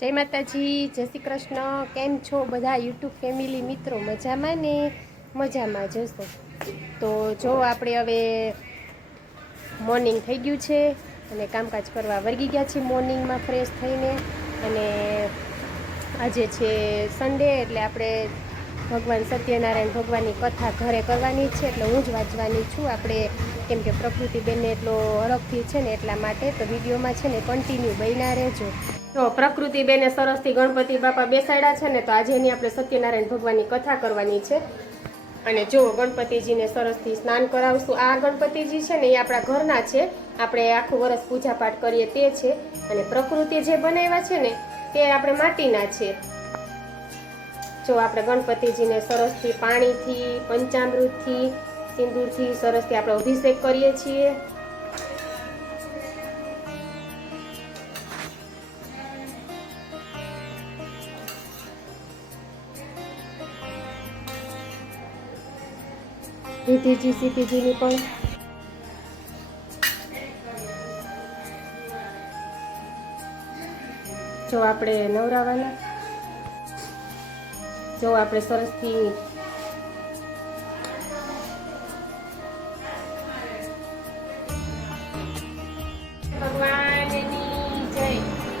જય માતાજી, જય શ્રી કૃષ્ણ। કેમ છો બધા યુટ્યુબ ફેમિલી મિત્રો? મજામાં ને? મજામાં જશો તો જો આપણે હવે મોર્નિંગ થઈ ગયું છે અને કામકાજ કરવા વળગી ગયા છીએ મોર્નિંગમાં ફ્રેશ થઈને। અને આજે છે સન્ડે એટલે આપણે ભગવાન સત્યનારાયણ ભગવાનની કથા ઘરે કરવાની છે, એટલે હું જ વાંચવાની છું આપણે, કેમ કે પ્રકૃતિબેનને એટલો હરખથી છે ને એટલા માટે। તો વિડીયોમાં છે ને કન્ટિન્યુ બન્યા રહેજો। તો પ્રકૃતિબેને સરસથી ગણપતિ બાપા બેસાડ્યા છે ને, તો આજે એની આપણે સત્યનારાયણ ભગવાનની કથા કરવાની છે। અને જો ગણપતિજીને સરસથી સ્નાન કરાવશું। આ ગણપતિજી છે ને એ આપણા ઘરના છે, આપણે આખું વર્ષ પૂજાપાઠ કરીએ તે છે। અને પ્રકૃતિ જે બનાવ્યા છે ને તે આપણે માટીના છે। જો આપણે ગણપતિજીને સરસથી પાણીથી, પંચામૃતથી, સિંદૂરથી સરસથી આપણે અભિષેક કરીએ છીએ। રિદ્ધિજી સીતિજીની પણ જો આપણે નવરાવાના, જો આપણે સરસથી ભગવાનની જય।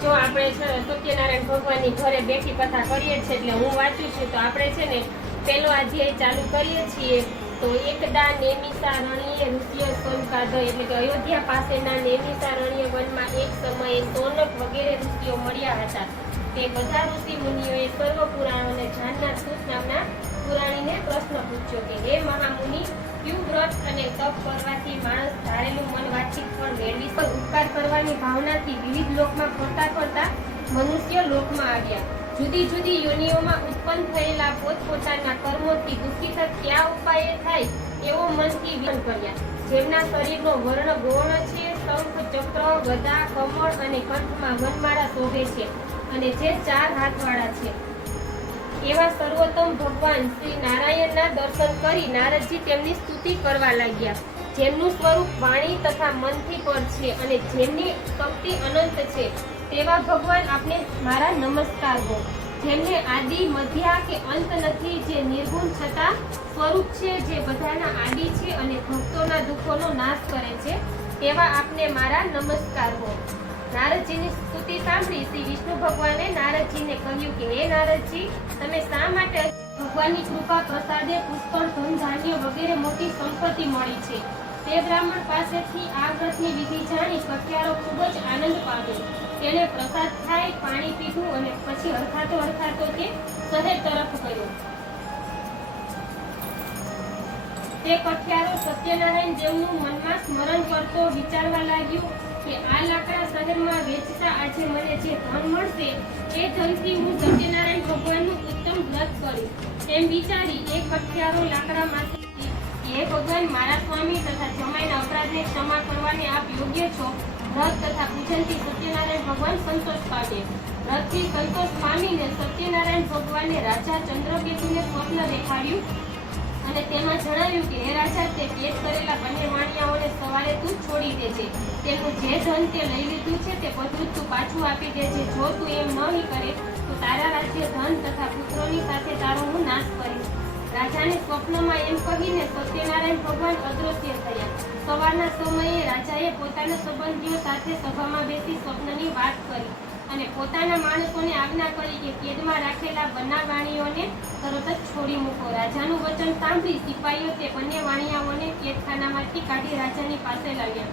જો આપણે છે સત્યનારાયણ ભગવાનની ઘરે બેઠી કથા કરીએ છીએ, એટલે હું વાંચું છું તો આપણે છે ને પહેલો અધ્યાય ચાલુ કરીએ છીએ। તો એકદા નેમિષારણ્ય ઋષિય સોનકાદય, એટલે કે અયોધ્યા પાસેના નેમિષારણ્ય વનમાં એક સમયે સોનક વગેરે ઋષિઓ મળ્યા હતા। તે બધા ઋષિ મુનિઓએ સર્વ પુરાણોને જાણનાર સૂત નામના પુરાણીને પ્રશ્ન પૂછ્યો કે હે મહામુનિ, ક્યુ વ્રત અને તપ કરવાથી માણસ ધારેલું મન વાંચિત ફળ મેળવી શકે? ઉપકાર કરવાની ભાવનાથી વિવિધ લોકમાં ફરતા ફરતા મનુષ્ય લોકમાં આવ્યા। જુદી જુદી યોનિઓમાં ઉત્પન્ન થયેલા પોતપોતાના કર્મોથી દુઃખિત કયા ઉપાયે થાય એવો મનથી વિચાર કર્યા। જેમના શરીરનો વર્ણ ગૌણ છે, શંખ, ચક્ર, ગદા, કમળ અને કંઠમાં વનમાળા શોભે છે અને જે 4 હાથવાળા છે, એવા સર્વોત્તમ ભગવાન શ્રી નારાયણના દર્શન કરી નારદજી તેમની સ્તુતિ કરવા લાગ્યા। જેમનું સ્વરૂપ વાણી તથા મનથી પર છે અને જેમની શક્તિ અનંત છે, તેવા ભગવાન આપને મારા નમસ્કાર હો। જેમને આદિ, મધ્યા કે અંત નથી, જે નિર્ગુણ છતાં સ્વરૂપ છે, જે બધાના આદિ છે અને ભક્તોના દુઃખોનો નાશ કરે છે, તેવા આપને મારા નમસ્કાર હો। નારદજીની સ્તુતિ સાંભળી શ્રી વિષ્ણુ ભગવાને નારદજીને કહ્યું કે હે નારદજી, તમે શા માટે? ભગવાનની કૃપા પ્રસાદે પુષ્કળ ધન ધાન્ય વગેરે મોટી સંપત્તિ મળી છે। તે બ્રાહ્મણ પાસેથી આ વ્રતની વિધિ જાણી કઠિયારો ખૂબ જ આનંદ પામ્યો। તેણે પ્રસાદ ખાઈ પાણી પીધું અને પછી હરખાતો તે શહેર તરફ ગયો। તે કઠિયારો સત્યનારાયણ દેવનું મનમાં સ્મરણ કરતો વિચારવા લાગ્યો કે આ લાકડા શહેરમાં વેચતા આજે મને જે ધન મળશે એ ધનથી હું સત્યનારાયણ ભગવાનનું ઉત્તમ વ્રત કરીશ। એમ વિચારી એ કઠિયારો લાકડામાંથી હે ભગવાન, મારા સ્વામી તથા જમાઈના અપરાધને ક્ષમા કરવાને આપ યોગ્ય છો। વ્રત તથા પૂજનથી સત્યનારાયણ ભગવાન સંતોષ પામે। વ્રતથી સંતોષ પામીને સત્યનારાયણ ભગવાને રાજા ચંદ્રકેતુને સ્વપ્ન દેખાડ્યું અને તેમાં જણાવ્યું કે હે રાજા, તે કેદ કરેલા બંને વાણિયાઓને સવારે તું છોડી દેજે। તેનું જે ધન તે લઈ લીધું છે તે બધું તું પાછું આપી દેજે। જો તું એમ નહીં કરે તો તારા રાજ્ય, ધન તથા પુત્રોની સાથે તારો હું નાશ કરીશ। રાજાને સ્વપ્નમાં એમ કહીને સત્યનારાયણ ભગવાન અદૃશ્ય થયા। સવારના સમયે રાજાએ પોતાના સંબંધીઓ સાથે સભામાં બેસી સ્વપ્નની વાત કરી અને પોતાના માણસોને આજ્ઞા કરી કે કેદમાં રાખેલા બંને વાણિયોને તરત જ છોડી મૂકો। રાજાનું વચન સાંભળી સિપાહીઓ તે બંને વાણિયાઓને કેદખાનામાંથી કાઢી રાજાની પાસે લાવ્યા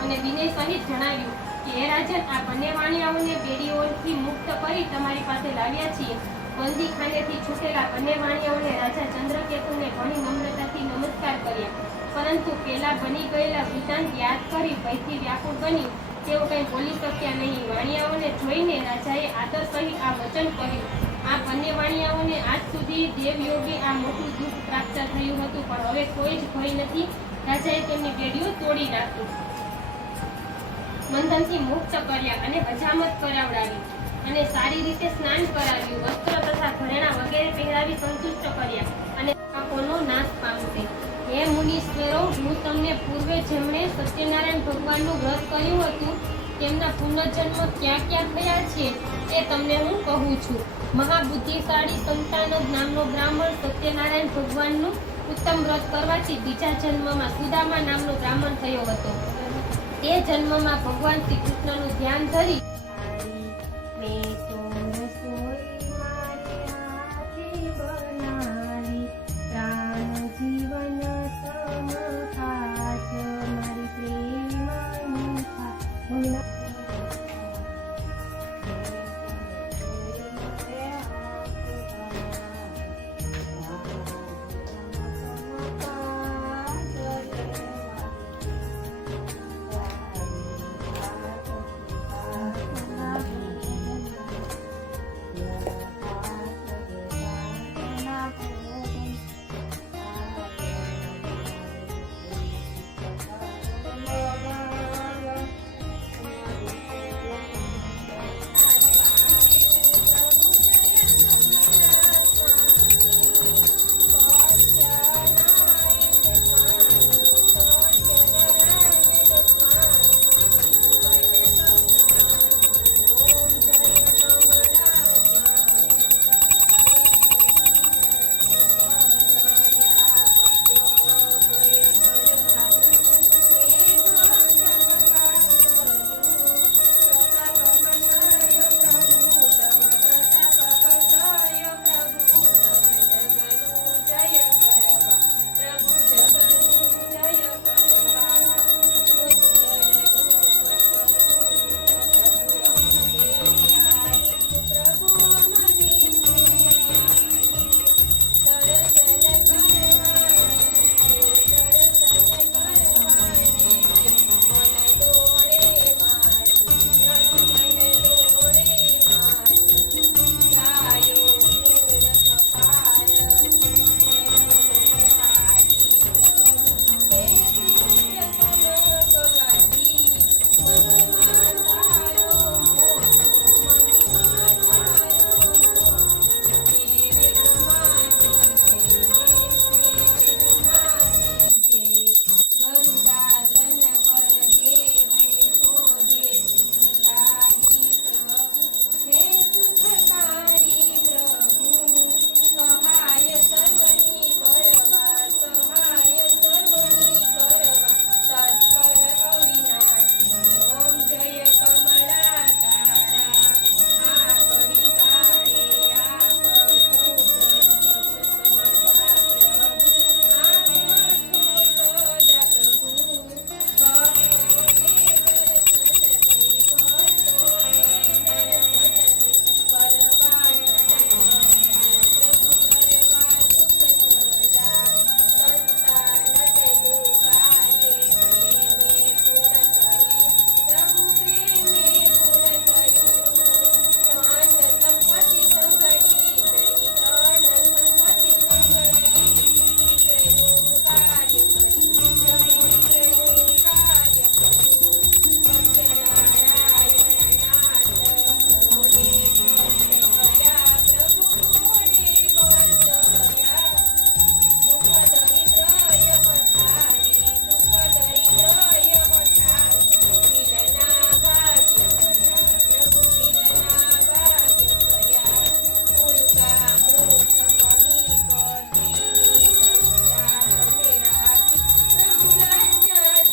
અને વિનય સહિત જણાવ્યું કે હે રાજન, આ બંને વાણિયાઓને બેડીઓથી મુક્ત કરી તમારી પાસે લાવ્યા છીએ। બંદી ખાનેથી છૂટેલા બંને વાણિયાઓને રાજા ચંદ્રકેતુને ઘણી નમ્રતાથી નમસ્કાર કર્યા, પરંતુ પેલા બની ગયેલા વૃત્તાંત યાદ કરી ભયથી વ્યાકુળ બની તેઓ કંઈ બોલી શક્યા નહીં। વાણિયાઓને જોઈને રાજાએ આદર સહિત આ વચન કહ્યું। આ બંને વાણિયાઓને આજ સુધી દેવયોગે આ મોટું દુઃખ પ્રાપ્ત થયું હતું, પણ હવે કોઈ જ ભય નથી। રાજાએ તેમની બેડીઓ તોડી નાખી, બંધનથી મુક્ત કર્યા અને હજામત કરાવડાવી અને સારી રીતે સ્નાન કરાવ્યું, વસ્ત્ર તથા ઘરેણા વગેરે પહેરાવી સંતુષ્ટ કર્યા અને પાપોનો નાશ પામશે। હે મુનીશ્વરો, હું તમને પૂર્વે જેમણે સત્યનારાયણ ભગવાનનું વ્રત કર્યું હતું તેમના પુનર્જન્મ ક્યાં ક્યાં થયા છે તે તમને હું કહું છું. મહાબુદ્ધિશાળી સંતાનદ નામનો બ્રાહ્મણ સત્યનારાયણ ભગવાનનું ઉત્તમ વ્રત કરવાથી બીજા જન્મમાં સુદામા નામનો બ્રાહ્મણ થયો હતો. તે જન્મમાં ભગવાન શ્રી કૃષ્ણનું ધ્યાન ધરી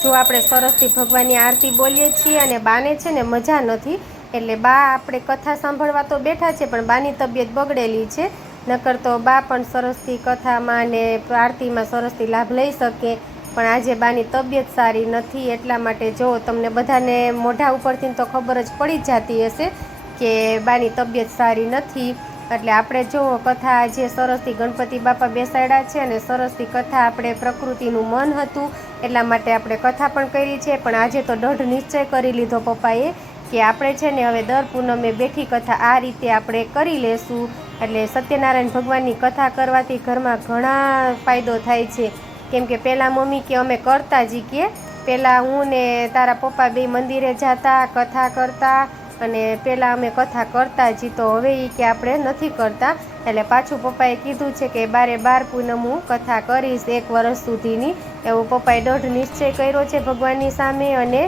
જો આપણે સરસથી ભગવાનની આરતી બોલીએ છીએ અને બાને છે ને મજા નથી, એટલે બા આપણે કથા સાંભળવા તો બેઠા છે પણ બાની તબિયત બગડેલી છે. નકર તો બા પણ સરસથી કથામાં ને આરતીમાં સરસથી લાભ લઈ શકે, પણ આજે બાની તબિયત સારી નથી. એટલા માટે જો તમને બધાને મોઢા ઉપરથી તો ખબર જ પડી જતી હશે કે બાની તબિયત સારી નથી. એટલે આપણે જો કથા આજે સરસથી ગણપતિ બાપા બેસાડ્યા છે અને સરસથી કથા આપણે પ્રકૃતિનું મન હતું એટલા માટે આપણે કથા પણ કરી છે. પણ આજે તો દૃઢ નિશ્ચય કરી લીધો પપ્પાએ કે આપણે છે ને હવે દર પૂનમે બેઠી કથા આ રીતે આપણે કરી લેશું. એટલે સત્યનારાયણ ભગવાનની કથા કરવાથી ઘરમાં ઘણા ફાયદો થાય છે. કેમ કે પહેલાં મમ્મી કે અમે કરતા જ કે પહેલાં હું ને તારા પપ્પા બે મંદિરે જતા કથા કરતા અને પહેલાં અમે કથા કરતા જ, તો હવે એ કે આપણે નથી કરતા. એટલે પાછું પપ્પાએ કીધું છે કે 12 પૂનમ હું કથા કરીશ 1 વર્ષ સુધીની. એવું પપ્પાએ દૃઢ નિશ્ચય કર્યો છે ભગવાનની સામે અને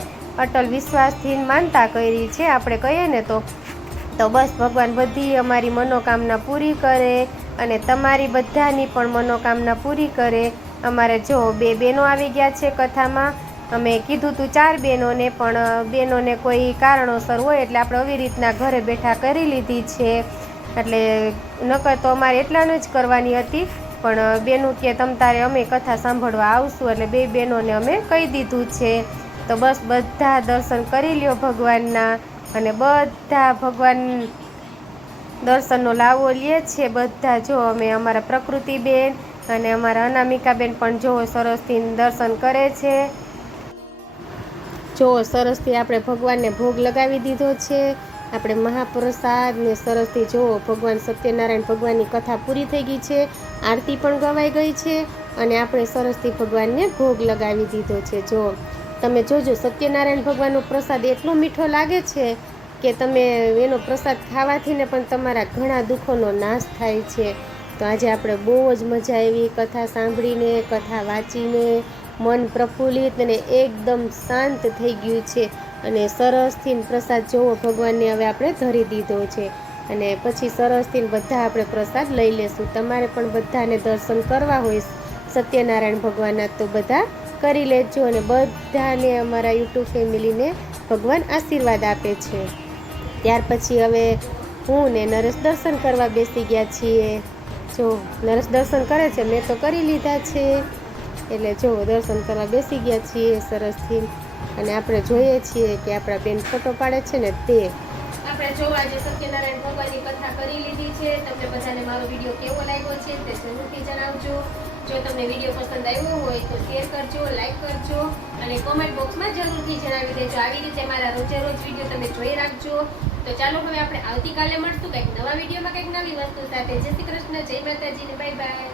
અટલ વિશ્વાસથી માનતા કરી છે આપણે કહીએ ને તો બસ ભગવાન બધી અમારી મનોકામના પૂરી કરે અને તમારી બધાની પણ મનોકામના પૂરી કરે. અમારે જો 2 બહેનો આવી ગયા છે કથામાં. અમે કીધું તું 4 બહેનોને, પણ બહેનોને કોઈ કારણોસર હોય એટલે આપણે આવી રીતના ઘરે બેઠા કરી લીધી છે. એટલે નકર તો અમારે એટલાનું જ કરવાની હતી, પણ બેનું કે તમ તારે અમે કથા સાંભળવા આવશું એટલે 2 બહેનોને અમે કહી દીધું છે. તો બસ બધા દર્શન કરી લ્યો ભગવાનના, અને બધા ભગવાન દર્શનનો લાવો લે છે બધા. જો અમે અમારા પ્રકૃતિબેન અને અમારા અનામિકાબેન પણ જો સરસથી દર્શન કરે છે. જો સરસથી આપણે ભગવાનને ભોગ લગાવી દીધો છે. આપણે મહાપ્રસાદ ને સરસથી જો ભગવાન સત્યનારાયણ ભગવાનની કથા પૂરી થઈ ગઈ છે, આરતી પણ ગવાઈ ગઈ છે અને આપણે સરસથી ભગવાનને ભોગ લગાવી દીધો છે. જો તમે જોજો સત્યનારાયણ ભગવાનનો પ્રસાદ એટલો મીઠો લાગે છે કે તમે એનો પ્રસાદ ખાવાથી ને પણ તમારા ઘણા દુઃખોનો નાશ થાય છે. તો આજે આપણે બહુ જ મજા આવી કથા સાંભળીને, કથા વાંચીને. મન પ્રફુલ્લિત અને એકદમ શાંત થઈ ગયું છે. અને સરસથી પ્રસાદ જોવો ભગવાનને હવે આપણે ધરી દીધો છે અને પછી સરસથી બધા આપણે પ્રસાદ લઈ લેશું. તમારે પણ બધાને દર્શન કરવા હોય સત્યનારાયણ ભગવાનના તો બધા કરી લેજો. અને બધાને અમારા યુટ્યુબ ફેમિલીને ભગવાન આશીર્વાદ આપે છે. ત્યાર પછી હવે હું ને નરેશ દર્શન કરવા બેસી ગયા છીએ. જો નરેશ દર્શન કરે છે, મેં તો કરી લીધા છે. એટલે જો દર્શન કરવા બેસી ગયા છીએ સરસથી. અને આપણે જોઈએ છીએ કે આપણા બેન ફોટો પાડે છે ને તે આપણે જો આજે સત્યનારાયણ ભગવાનની કથા કરી લીધી છે. તમને બધાને મારો વિડીયો કેવો લાગ્યો છે તે જરૂરથી જણાવજો. જો તમને વિડીયો પસંદ આવ્યો હોય તો શેર કરજો, લાઈક કરજો અને કોમેન્ટ બોક્સમાં જરૂરથી જણાવી દેજો. આવી રીતે મારા રોજે રોજ વિડીયો તમે જોઈ રાખજો. તો ચાલો હવે આપણે આવતીકાલે મળશું કંઈક નવા વિડીયોમાં કંઈક નવી વસ્તુ સાથે. જય શ્રી કૃષ્ણ, જય માતાજી ને બાય બાય.